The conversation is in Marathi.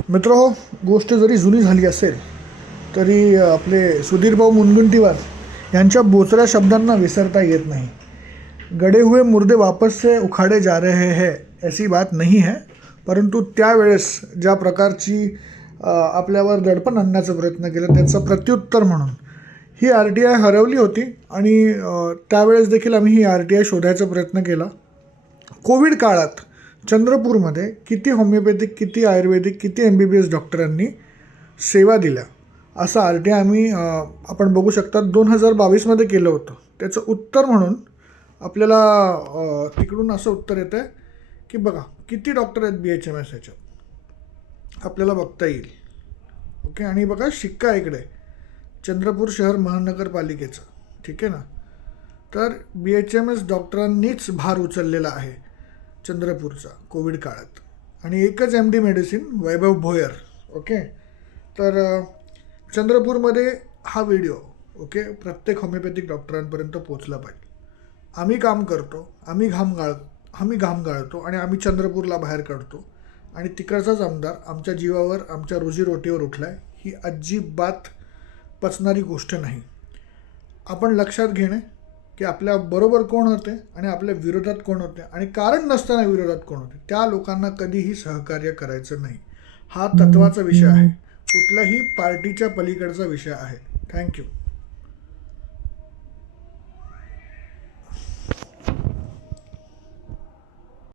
मित्रहो, गोष्ट जरी जुनी झाली असेल तरी आपले सुधीरभाऊ मुनगंटीवार यांच्या बोचऱ्या शब्दांना विसरता येत नाही. गड़े हुए मुर्दे वापस से उखाड़े जा रहे हैं ऐसी बात नहीं है, परंतु त्यावेळेस ज्या प्रकारची आपल्यावर दडपण आणण्याचा प्रयत्न केला त्याचं प्रत्युत्तर म्हणून ही RTI हरवली होती आणि त्यावेळेस देखील आम्ही ही RTI शोधायचा प्रयत्न केला. कोविड काळात चंद्रपूरमध्ये किती होमिओपॅथिक, किती आयुर्वेदिक, किती MBBS डॉक्टरांनी सेवा दिल्या असं RTI आम्ही आपण बघू शकता 2022मध्ये केलं होतं. त्याचं उत्तर म्हणून आपल्याला तिकडून असं उत्तर येतं आहे की बघा किती डॉक्टर आहेत BHMS ह्याच्यात आपल्याला बघता येईल. ओके, आणि बघा शिक्का इकडे चंद्रपूर शहर महानगरपालिकेचं, ठीक आहे ना. तर BHMS डॉक्टरांनीच भार उचललेला आहे चंद्रपूरचा कोविड काळात, आणि एकच MD मेडिसिन वैभव भोयर. ओके, तर चंद्रपूरमध्ये हा व्हिडिओ प्रत्येक होमिओपॅथिक डॉक्टरांपर्यंत पोचला पाहिजे. आम्ही काम करतो, आम्ही घाम गाळतो आणि आम्ही चंद्रपूरला बाहेर काढतो आणि तिकडचाच आमदार आमच्या जीवावर, आमच्या रोजीरोटीवर उठला आहे. ही अजिबात पचणारी गोष्ट नाही. आपण लक्षात घेणे की आपल्या बरोबर कोण होते आणि आपल्या विरोधात कोण होते आणि कारण नसताना विरोधात कोण होते, त्या लोकांना कधीही सहकार्य करायचं नाही. हा तत्त्वाचा विषय आहे, कुठल्याही पार्टीच्या पलीकडचा विषय आहे. थँक्यू.